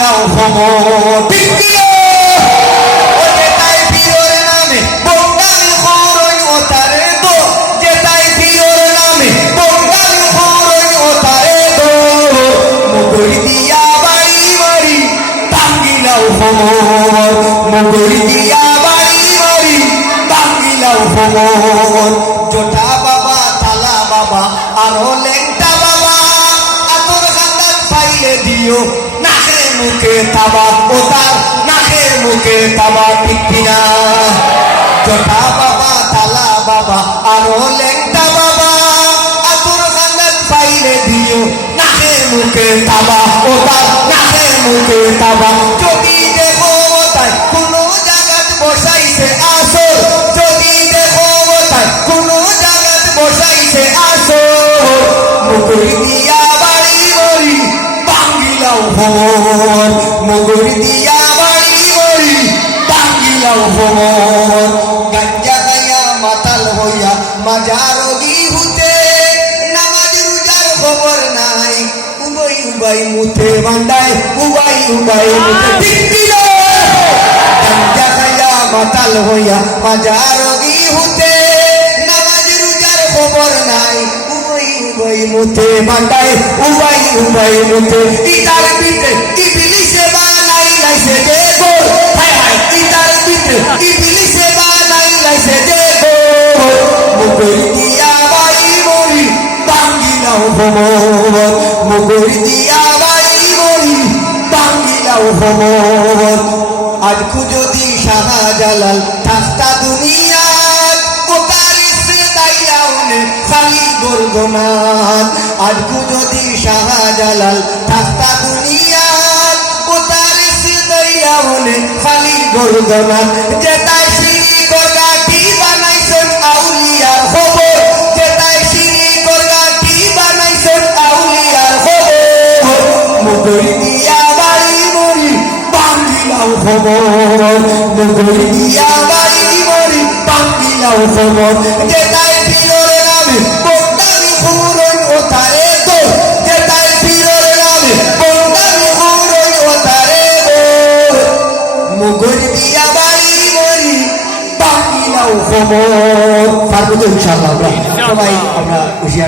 বাঙ্গিলাও খবর ঠিক কি ও যেটাই প্রিয়র নামে বঙ্গাল হরই ও তারে দো যেটাই প্রিয়র নামে বঙ্গাল হরই ও তারে দো মুগরি দিয়া বাড়ি বাড়ি বাঙ্গিলাও খবর মুগরি দিয়া বাড়ি বাড়ি বাঙ্গিলাও খবর জোটা বাবা তালা বাবা আরো লেংটা বাবা আতর খান্দান পাইলে দিও নাকে মুখে তাবা ওতার নাকে মুখে তাবা ঠিক কিনা জোটা বাবা তালা বাবা আরো লেংটা বাবা আতর খান্দান পাইলে দিও নাকে মুখে তাবা ওতার নাকে মুখে তাবা যদি দেখো তাই কোনো জায়গাত বসাইছে আসর যদি দেখো তাই কোনো জায়গাত বসাইছে আসর মুগরি দিয়া বাড়ি বাড়ি বাঙ্গিলাও খবর মুগরি দিয়া বাড়ি বাড়ি বাঙ্গিলাও খবর গাঞ্জা গাইয়া মাতাল হইয়া মাজা রোগী হুতে নামাজ রোজার খবর নাই উবাই উবাই মুতে বান্দায় উবাই উবাই মুতে ঠিক দিল গাঞ্জা গাইয়া মাতাল হইয়া মাজা রোগী হুতে নামাজ রোজার খবর নাই উবাই মুতে বান্দায় উবাই উবাই মুতে ইতার পিঠে ইবলিসে বানাই লাইছে দেখো হায় হায় ইতার পিঠে ইবলিসে বানাই লাইছে দেখো মুগরি দিয়া বাড়ি বাড়ি বাঙ্গিলাও খবর মুগরি দিয়া বাড়ি বাড়ি বাঙ্গিলাও খবর আজ যদি শাহজালাল থাকতা দুনিয়াত কোতারিসে দাইলাউনে খালি গর্গনাথ আজ যদি শাহজালাল থাকতা দুনিয়াত কোতারিসে দাইলাউনে খালি গর্গনাথ যেটাই সিঁড়ি গর্গাটি বানাইছেন আউলিয়ার খবর যেটাই সিঁড়ি গর্গাটি বানাইছেন আউলিয়ার খবর মুগরি দিয়া বাড়ি বাড়ি বাঙ্গিলাও খবর মুগরি দিয়া বাড়ি বাড়ি বাঙ্গিলাও খবর যেটাই প্রিয়র নামে বঙ্গালী হুরই ও তারে দো যেটাই প্রিয়র নামে বঙ্গালী হুরই ও তারে দো মুগরি দিয়া বাড়ি বাড়ি বাঙ্গিলাও খবর পারবো তো ইনশাআল্লাহ সবাই আমরা হুঁশিয়ার